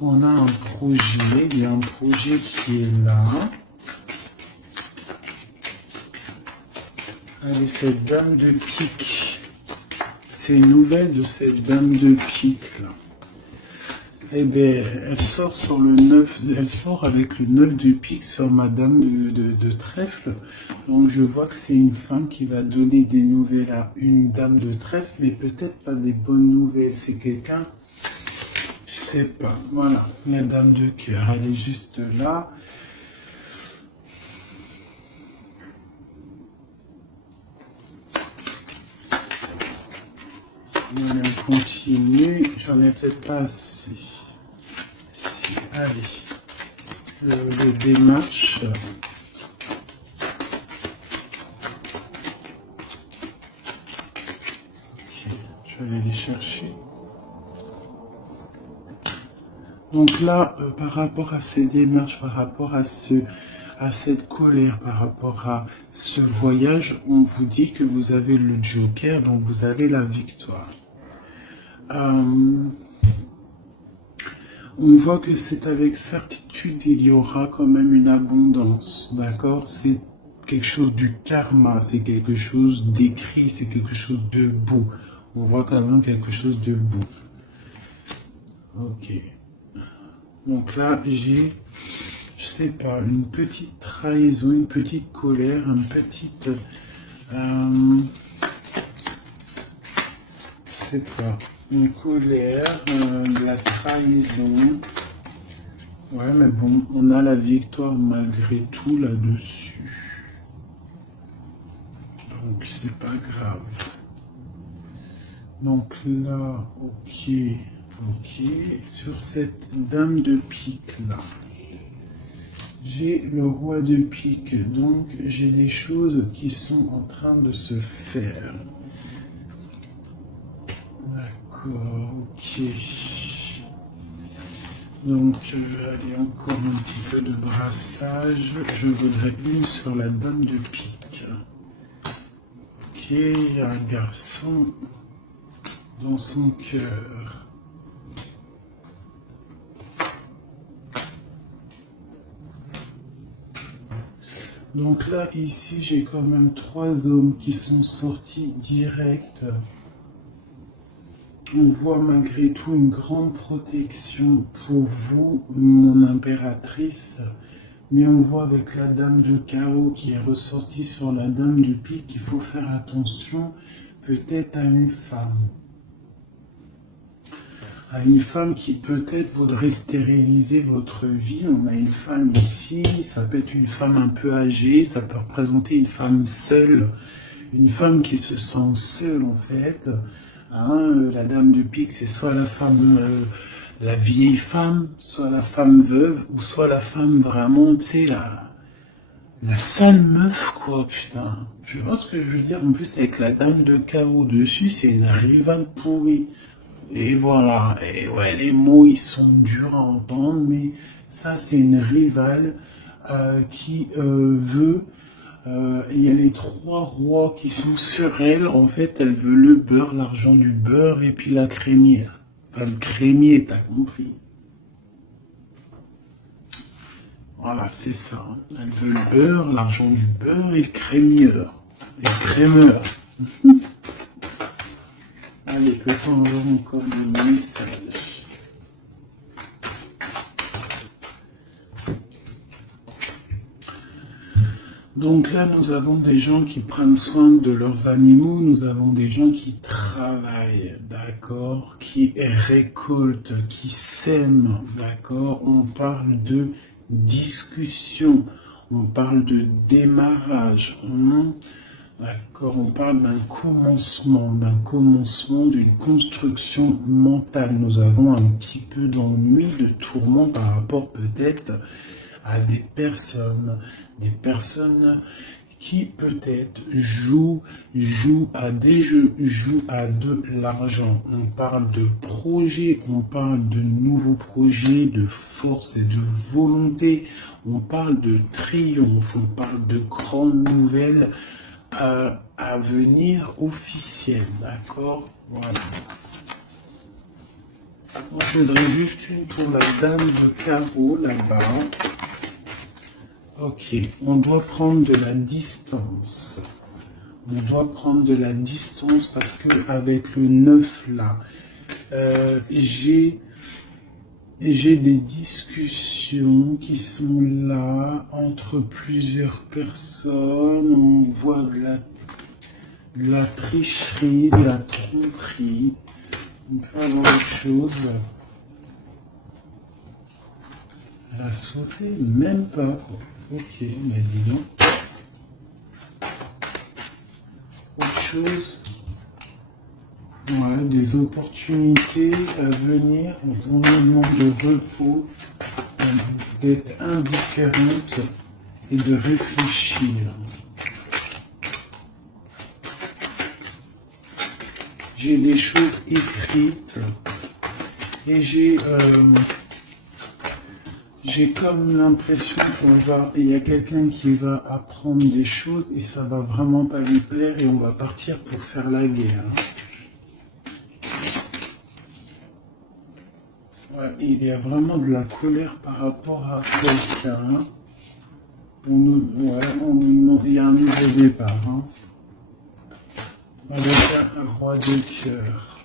on a un projet, il y a un projet qui est là. Allez, cette dame de pique. C'est une nouvelle de cette dame de pique là. Eh bien, elle sort sur le 9, elle sort avec le 9 de pique sur madame de trèfle. Donc je vois que c'est une femme qui va donner des nouvelles à une dame de trèfle, mais peut-être pas des bonnes nouvelles. C'est quelqu'un, je sais pas. Voilà, la dame de cœur, elle est juste là. Allez, on continue. J'en ai peut-être pas assez. Si, allez. Le démarche. Ok, je vais aller les chercher. Donc là, par rapport à ces démarches, par rapport à cette colère, par rapport à ce voyage, on vous dit que vous avez le joker, donc vous avez la victoire. On voit que c'est avec certitude, il y aura quand même une abondance, d'accord? C'est quelque chose du karma, c'est quelque chose d'écrit, c'est quelque chose de beau. On voit quand même quelque chose de beau. Ok. Donc là, j'ai, je sais pas, une petite trahison, une petite colère, une petite... je sais pas, une colère, de la trahison. Ouais, mais bon, on a la victoire malgré tout là-dessus. Donc, c'est pas grave. Donc là, ok, ok. Sur cette dame de pique là, j'ai le roi de pique. Donc, j'ai des choses qui sont en train de se faire. D'accord, ok. Donc, allez, encore un petit peu de brassage. Je voudrais une sur la dame de pique. Ok, il y a un garçon dans son cœur. Donc là, ici, j'ai quand même 3 hommes qui sont sortis direct. On voit malgré tout une grande protection pour vous, mon impératrice. Mais on voit avec la dame de carreau qui est ressortie sur la dame de pique qu'il faut faire attention peut-être à une femme. À une femme qui peut-être voudrait stériliser votre vie. On a une femme ici, ça peut être une femme un peu âgée, ça peut représenter une femme seule. Une femme qui se sent seule en fait. Hein, la dame de pique, c'est soit la femme, la vieille femme, soit la femme veuve, ou soit la femme vraiment, tu sais, la sale meuf, quoi, putain. Tu vois ce que je veux dire? En plus, avec la dame de carreau dessus, c'est une rivale pourrie. Et voilà, et ouais, les mots, ils sont durs à entendre, mais ça, c'est une rivale qui veut... il y a les 3 rois qui sont sur elle. En fait, elle veut le beurre, l'argent du beurre et puis la crémière. Enfin, le crémier, t'as compris. Voilà, c'est ça. Elle veut le beurre, l'argent du beurre et le crémieur. Les crémeurs. Allez, peut-on avoir encore des messages? Donc là, nous avons des gens qui prennent soin de leurs animaux, nous avons des gens qui travaillent, d'accord, qui récoltent, qui sèment, d'accord. On parle de discussion, on parle de démarrage, d'accord. On parle d'un commencement, d'une construction mentale. Nous avons un petit peu d'ennui, de tourment par rapport peut-être à des personnes qui peut-être jouent à des jeux, jouent à de l'argent. On parle de projets, on parle de nouveaux projets, de force et de volonté. On parle de triomphe, on parle de grandes nouvelles à venir officielles, d'accord? Voilà. Je voudrais juste une pour la dame de carreau là-bas. Ok, on doit prendre de la distance. On doit prendre de la distance parce que avec le 9 là, j'ai des discussions qui sont là entre plusieurs personnes. On voit de la tricherie, de la tromperie. On peut avoir autre chose. Elle a sauté, même pas. Ok, mais dis donc. Autre chose. Ouais, des opportunités à venir. On nous demande de repos, d'être indifférente et de réfléchir. J'ai des choses écrites et j'ai comme l'impression il y a quelqu'un qui va apprendre des choses et ça va vraiment pas lui plaire et on va partir pour faire la guerre. Ouais, il y a vraiment de la colère par rapport à quelqu'un. Il y a un nouveau départ. Hein. On va faire un roi de cœur.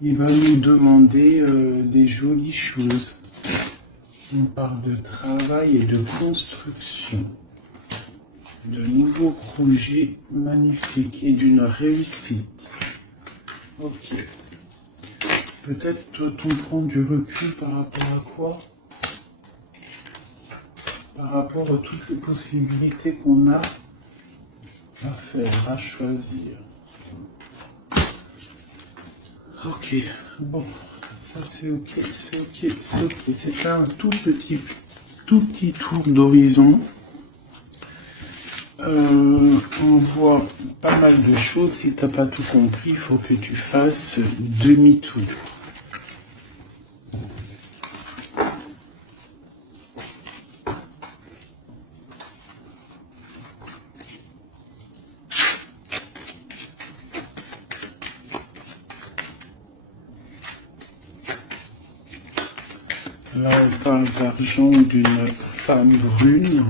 Il va nous demander des jolies choses. On parle de travail et de construction, de nouveaux projets magnifiques et d'une réussite. Ok. Peut-être doit-on prendre du recul par rapport à quoi? Par rapport à toutes les possibilités qu'on a à faire, à choisir. Ok, bon. Ça c'est ok, c'est ok, c'est ok. C'est un tout petit tour d'horizon. On voit pas mal de choses. Si t'as pas tout compris, il faut que tu fasses demi-tour. Là, on parle d'argent d'une femme brune.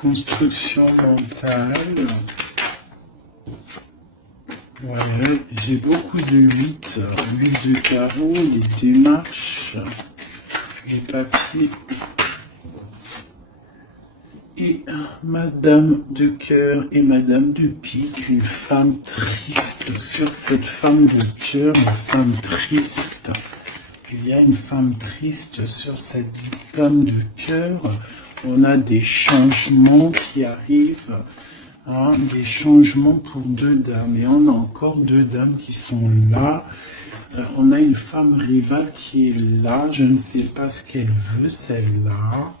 Construction mentale. Voilà, j'ai beaucoup de 8 de carreau, les démarches, les papiers. Et Madame de cœur et Madame de pique, une femme triste. Sur cette femme de cœur, une femme triste. Il y a une femme triste sur cette dame de cœur. On a des changements qui arrivent, hein, des changements pour 2 dames. Et on a encore 2 dames qui sont là. On a une femme rivale qui est là. Je ne sais pas ce qu'elle veut, celle-là.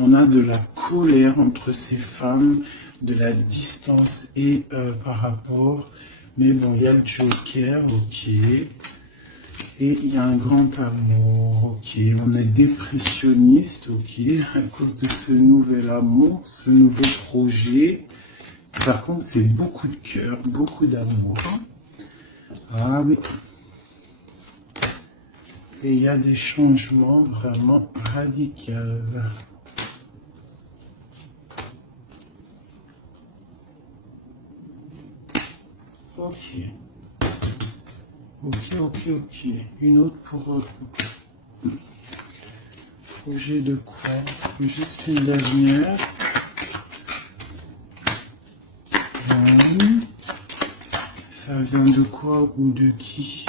On a de la colère entre ces femmes, de la distance et par rapport. Mais bon, il y a le Joker, ok. Et il y a un grand amour, ok. On est dépressionniste, ok. À cause de ce nouvel amour, ce nouveau projet. Par contre, c'est beaucoup de cœur, beaucoup d'amour. Ah oui. Et il y a des changements vraiment radicaux. Ok. Ok. Une autre pour projet de quoi? Juste une dernière. Ça vient de quoi ou de qui?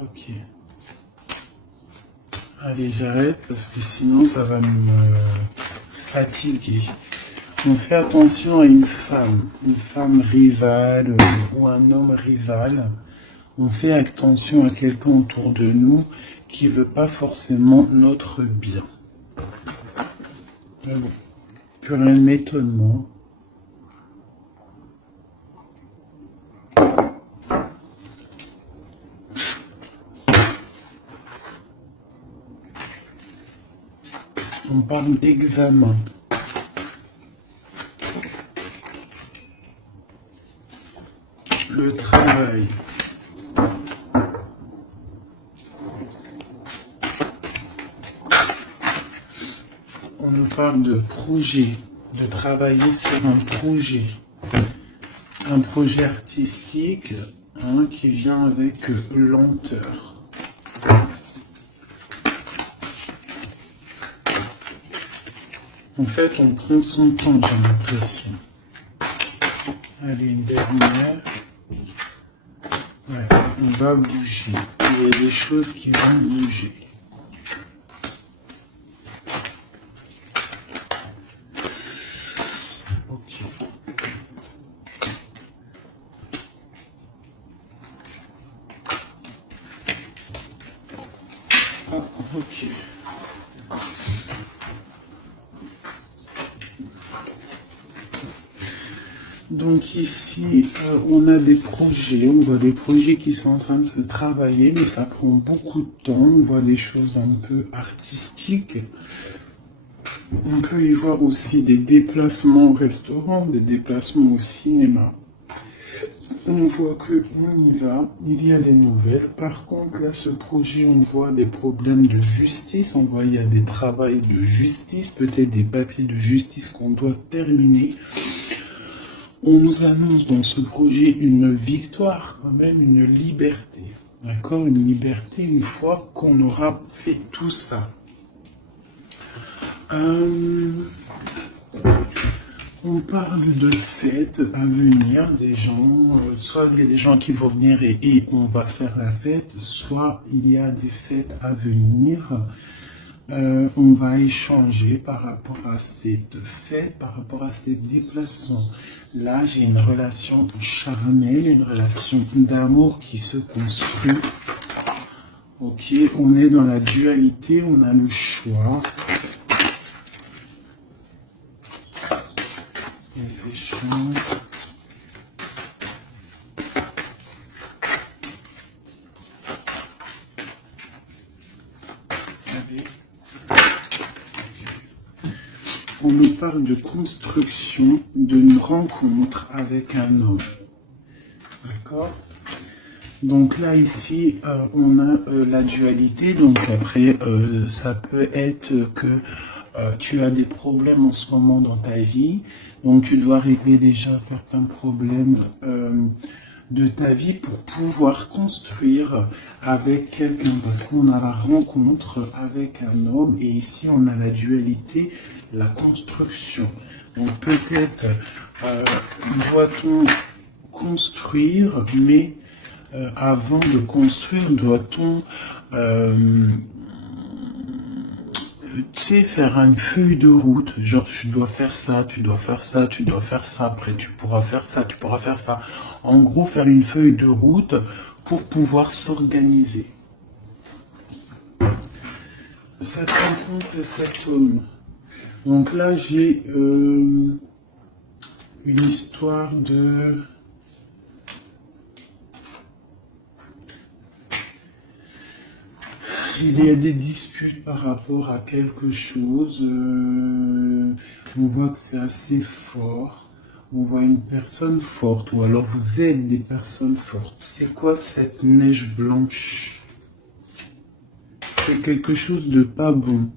Ok. Allez, j'arrête parce que sinon ça va me fatiguer. On fait attention à une femme rivale ou un homme rival. On fait attention à quelqu'un autour de nous qui veut pas forcément notre bien. Mais bon, plus rien ne m'étonne, moi. On parle d'examen. Le travail. On nous parle de projet, de travailler sur un projet artistique qui vient avec lenteur. En fait, on prend son temps, j'ai l'impression. Allez, une dernière. Ouais, on va bouger. Il y a des choses qui vont bouger. Ok. Ah, ok. Donc ici, on a des projets, on voit des projets qui sont en train de se travailler, mais ça prend beaucoup de temps, on voit des choses un peu artistiques. On peut y voir aussi des déplacements au restaurant, des déplacements au cinéma. On voit qu'on y va, il y a des nouvelles. Par contre, là, ce projet, on voit des problèmes de justice, on voit il y a des travaux de justice, peut-être des papiers de justice qu'on doit terminer. On nous annonce dans ce projet une victoire, quand même, une liberté. D'accord? Une liberté une fois qu'on aura fait tout ça. On parle de fêtes à venir, des gens, soit il y a des gens qui vont venir et on va faire la fête, soit il y a des fêtes à venir. On va échanger par rapport à cette fête, par rapport à ces déplacements. Là, j'ai une relation charnelle, une relation d'amour qui se construit. Ok, on est dans la dualité, on a le choix. Et c'est chiant. On nous parle de construction d'une rencontre avec un homme. D'accord? Donc là, ici, on a la dualité. Donc après, ça peut être que tu as des problèmes en ce moment dans ta vie. Donc tu dois régler déjà certains problèmes de ta vie pour pouvoir construire avec quelqu'un. Parce qu'on a la rencontre avec un homme. Et ici, on a la dualité, la construction. Donc peut-être doit-on construire, mais avant de construire, doit-on faire une feuille de route, genre tu dois faire ça, tu dois faire ça, tu dois faire ça, après tu pourras faire ça, tu pourras faire ça. En gros, faire une feuille de route pour pouvoir s'organiser. Cette rencontre, cet homme. Donc là, j'ai une histoire de... Il y a des disputes par rapport à quelque chose. On voit que c'est assez fort. On voit une personne forte, ou alors vous êtes des personnes fortes. C'est quoi cette neige blanche? C'est quelque chose de pas bon.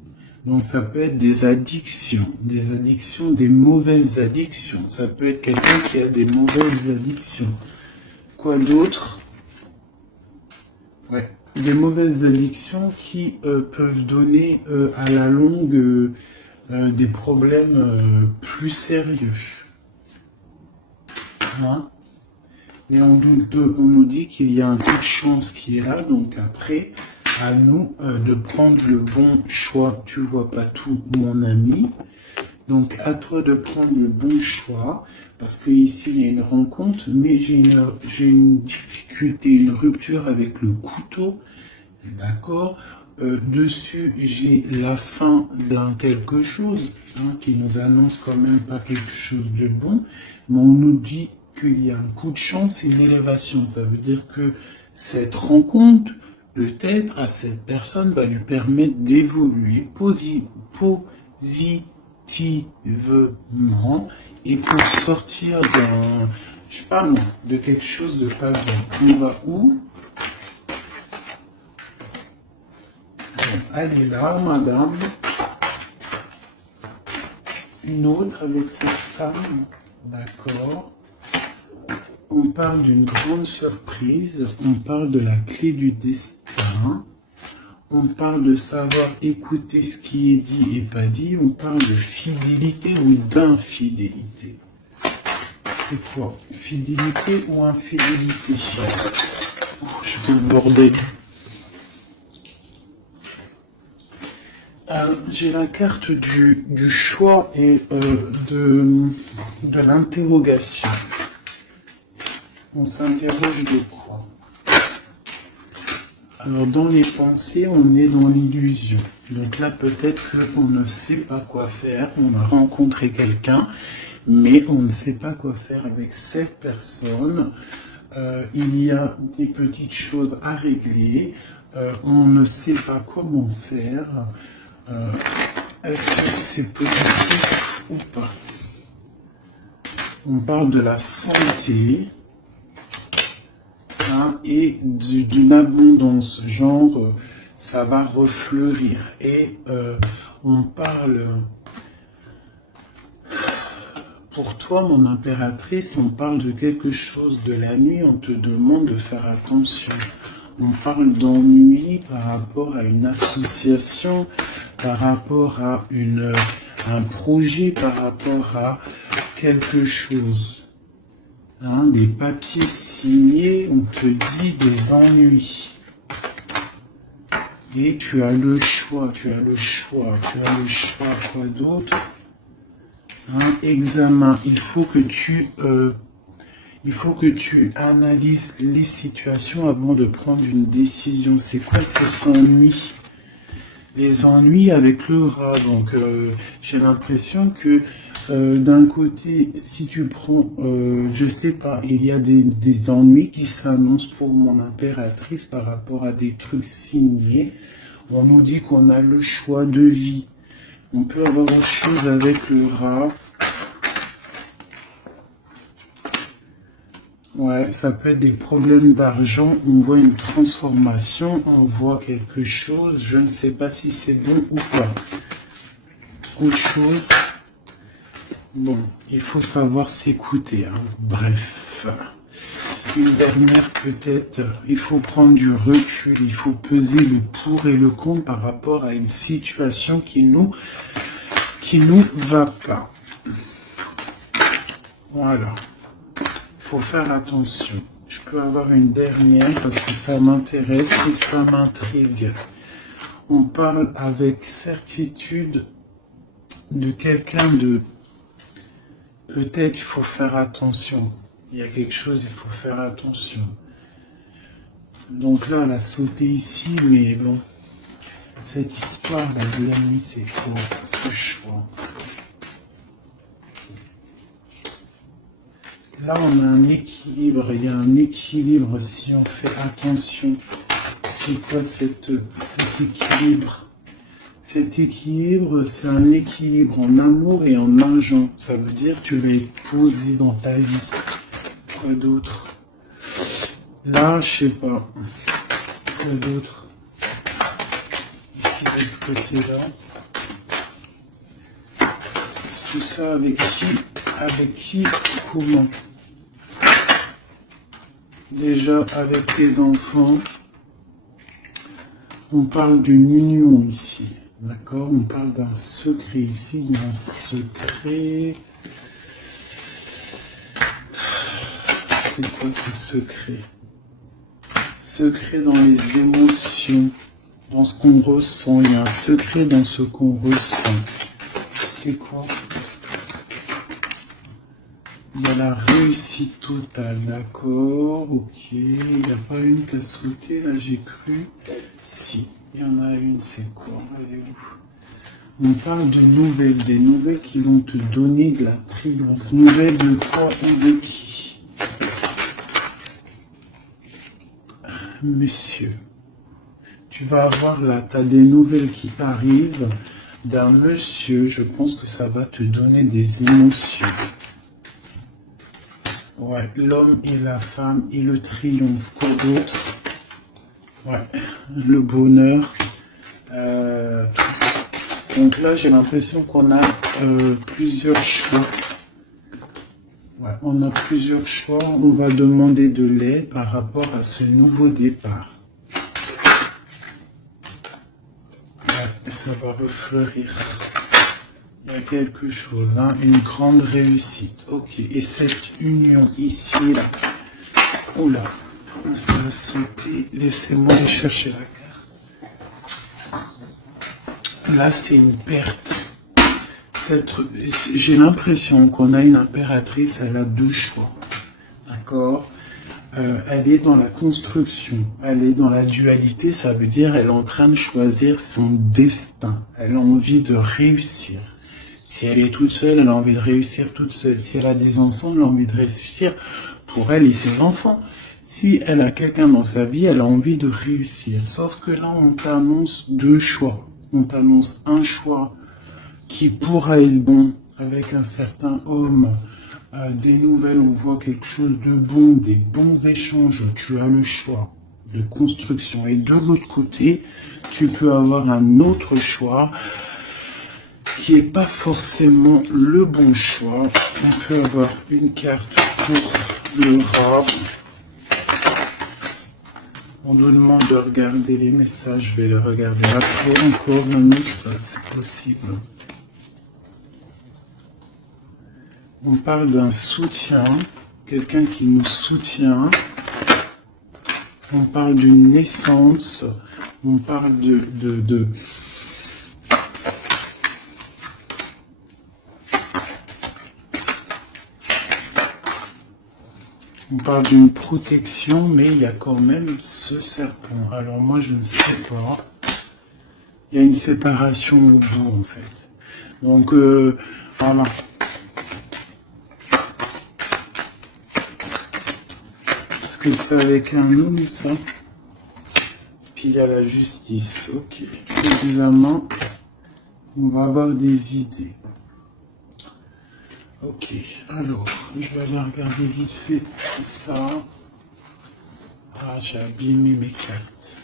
Donc ça peut être des addictions, des mauvaises addictions. Ça peut être quelqu'un qui a des mauvaises addictions. Quoi d'autre? Ouais. Des mauvaises addictions qui peuvent donner à la longue des problèmes plus sérieux. Hein? Et on nous dit qu'il y a un coup de chance qui est là, donc après, à nous de prendre le bon choix. Tu vois pas tout, mon ami. Donc à toi de prendre le bon choix, parce que ici il y a une rencontre, mais j'ai une difficulté, une rupture avec le couteau. D'accord. Dessus, j'ai la fin d'un quelque chose qui nous annonce quand même pas quelque chose de bon, mais on nous dit qu'il y a un coup de chance et une élévation. Ça veut dire que cette rencontre, peut-être, à cette personne, va lui permettre d'évoluer positivement et pour sortir d'un, je sais pas moi, de quelque chose de pas bien. On va où? Bon, allez là, madame. Une autre avec cette femme. D'accord. On parle d'une grande surprise. On parle de la clé du destin. On parle de savoir écouter ce qui est dit et pas dit. On parle de fidélité ou d'infidélité. C'est quoi? Fidélité ou infidélité? Oh, je fais le bordel. J'ai la carte du choix et de l'interrogation. On s'interroge de quoi? Alors dans les pensées, on est dans l'illusion. Donc là, peut-être qu'on ne sait pas quoi faire. On a rencontré quelqu'un, mais on ne sait pas quoi faire avec cette personne. Il y a des petites choses à régler. On ne sait pas comment faire. Est-ce que c'est positif ou pas? On parle de la santé hein, et d'une abondance, genre ça va refleurir. Et on parle, pour toi mon impératrice, on parle de quelque chose de la nuit, on te demande de faire attention. On parle d'ennui par rapport à une association, par rapport à un projet, par rapport à quelque chose. Hein, des papiers signés, on te dit des ennuis. Et tu as le choix, quoi d'autre? Un examen, il faut que tu analyses les situations avant de prendre une décision. C'est quoi ces ennuis? Les ennuis avec le rat. Donc, j'ai l'impression que d'un côté, si tu prends, je sais pas, il y a des ennuis qui s'annoncent pour mon impératrice par rapport à des trucs signés. On nous dit qu'on a le choix de vie. On peut avoir autre chose avec le rat. Ouais, ça peut être des problèmes d'argent, on voit une transformation, on voit quelque chose, je ne sais pas si c'est bon ou pas. Autre chose, bon, il faut savoir s'écouter, hein. Bref. Une dernière peut-être, il faut prendre du recul, il faut peser le pour et le contre par rapport à une situation qui nous va pas. Voilà. Faut faire attention. Je peux avoir une dernière parce que ça m'intéresse et ça m'intrigue. On parle avec certitude de quelqu'un de... Peut-être il faut faire attention. Il y a quelque chose, il faut faire attention. Donc là, elle a sauté ici, mais bon. Cette histoire-là de la nuit, c'est faux. Ce choix. Là, on a un équilibre, il y a un équilibre si on fait attention. C'est quoi cet équilibre? Cet équilibre, c'est un équilibre en amour et en argent. Ça veut dire que tu vas être posé dans ta vie. Quoi d'autre? Là, je sais pas. Quoi d'autre? Ici, de ce côté-là. Tout ça avec qui? Avec qui? Comment? Déjà avec tes enfants, on parle d'une union ici, d'accord? On parle d'un secret ici, il y a un secret. C'est quoi ce secret? Secret dans les émotions, dans ce qu'on ressent, il y a un secret dans ce qu'on ressent. C'est quoi? Il y a la réussite totale, d'accord, ok, il n'y a pas une qui a sauté, là j'ai cru, si, il y en a une, c'est quoi, elle est où? On parle de nouvelles, des nouvelles qui vont te donner de la triomphe, nouvelles de quoi ou de qui? Monsieur, tu vas avoir là, tu as des nouvelles qui arrivent, d'un monsieur. Je pense que ça va te donner des émotions. Ouais, l'homme et la femme et le triomphe. Quoi d'autre? Ouais, le bonheur. Donc là, j'ai l'impression qu'on a plusieurs choix. Ouais, on a plusieurs choix. On va demander de l'aide par rapport à ce nouveau départ. Ouais, ça va refleurir. Il y a quelque chose, hein, une grande réussite. Ok, et cette union ici, là. Oula, ça a sauté. Laissez-moi aller chercher la carte. Là, c'est une perte. J'ai l'impression qu'on a une impératrice, elle a deux choix. D'accord? Elle est dans la construction, elle est dans la dualité, ça veut dire elle est en train de choisir son destin. Elle a envie de réussir. Si elle est toute seule, elle a envie de réussir toute seule. Si elle a des enfants, elle a envie de réussir pour elle et ses enfants. Si elle a quelqu'un dans sa vie, elle a envie de réussir. Sauf que là, on t'annonce deux choix. On t'annonce un choix qui pourra être bon avec un certain homme. Des nouvelles, on voit quelque chose de bon, des bons échanges. Tu as le choix de construction. Et de l'autre côté, tu peux avoir un autre choix qui n'est pas forcément le bon choix. On peut avoir une carte pour le rat. On nous demande de regarder les messages. Je vais les regarder après. Encore un autre, c'est possible. On parle d'un soutien, quelqu'un qui nous soutient. On parle d'une naissance. On parle On parle d'une protection, mais il y a quand même ce serpent. Alors moi, je ne sais pas. Il y a une séparation au bout, en fait. Donc, voilà. Est-ce que c'est avec un homme, ça? Puis il y a la justice. Ok. Examen. On va avoir des idées. Ok, alors, je vais aller regarder vite fait ça. Ah, j'ai abîmé mes cartes.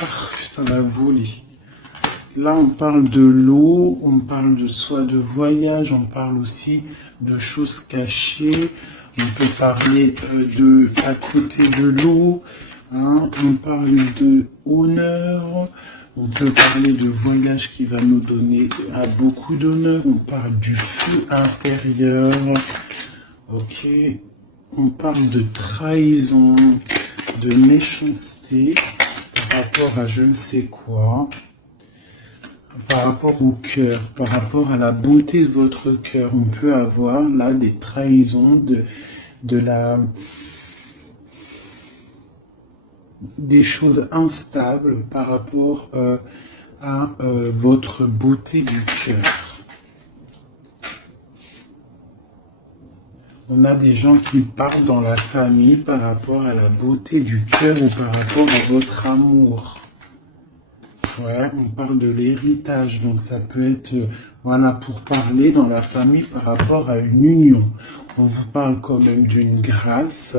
Ah, putain, la volée. Là, on parle de l'eau, on parle de soit de voyage, on parle aussi de choses cachées. On peut parler de à côté de l'eau. Hein, on parle de honneur, on peut parler de voyage qui va nous donner à beaucoup d'honneur, on parle du feu intérieur, ok, on parle de trahison, de méchanceté par rapport à je ne sais quoi, par rapport au cœur, par rapport à la beauté de votre cœur. On peut avoir là des trahisons, des choses instables par rapport à votre beauté du cœur. On a des gens qui parlent dans la famille par rapport à la beauté du cœur ou par rapport à votre amour. Ouais, on parle de l'héritage, donc ça peut être, voilà, pour parler dans la famille par rapport à une union. On vous parle quand même d'une grâce,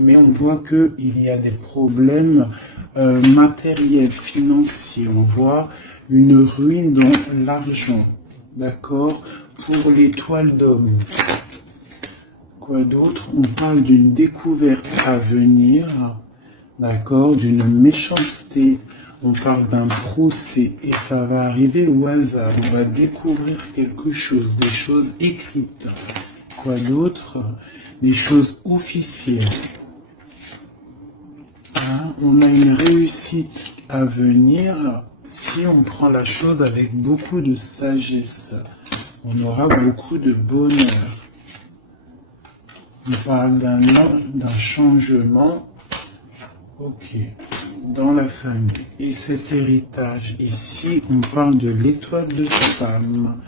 mais on voit qu'il y a des problèmes matériels, financiers. On voit une ruine dans l'argent, d'accord, pour l'étoile d'homme. Quoi d'autre? On parle d'une découverte à venir, d'accord, d'une méchanceté. On parle d'un procès et ça va arriver au hasard. On va découvrir quelque chose, des choses écrites. Quoi d'autre? Des choses officielles. Hein? On a une réussite à venir si on prend la chose avec beaucoup de sagesse. On aura beaucoup de bonheur. On parle d'un changement. Ok. Dans la famille. Et cet héritage, ici, on parle de l'étoile de femme.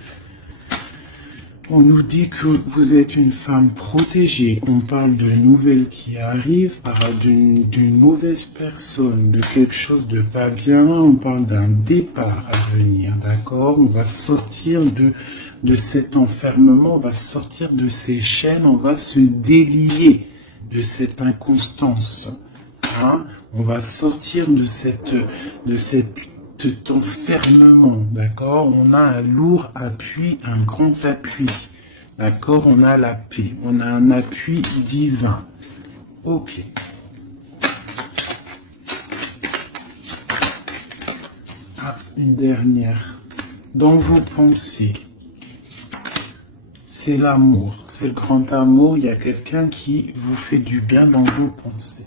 On nous dit que vous êtes une femme protégée. On parle de nouvelles qui arrivent, d'une mauvaise personne, de quelque chose de pas bien. On parle d'un départ à venir, d'accord? On va sortir de cet enfermement, on va sortir de ces chaînes, on va se délier de cette inconstance. Hein? On va sortir de cet enfermement, d'accord? On a un lourd appui, un grand appui, d'accord? On a la paix, on a un appui divin. Ok. Ah, une dernière. Dans vos pensées, c'est l'amour, c'est le grand amour. Il y a quelqu'un qui vous fait du bien dans vos pensées.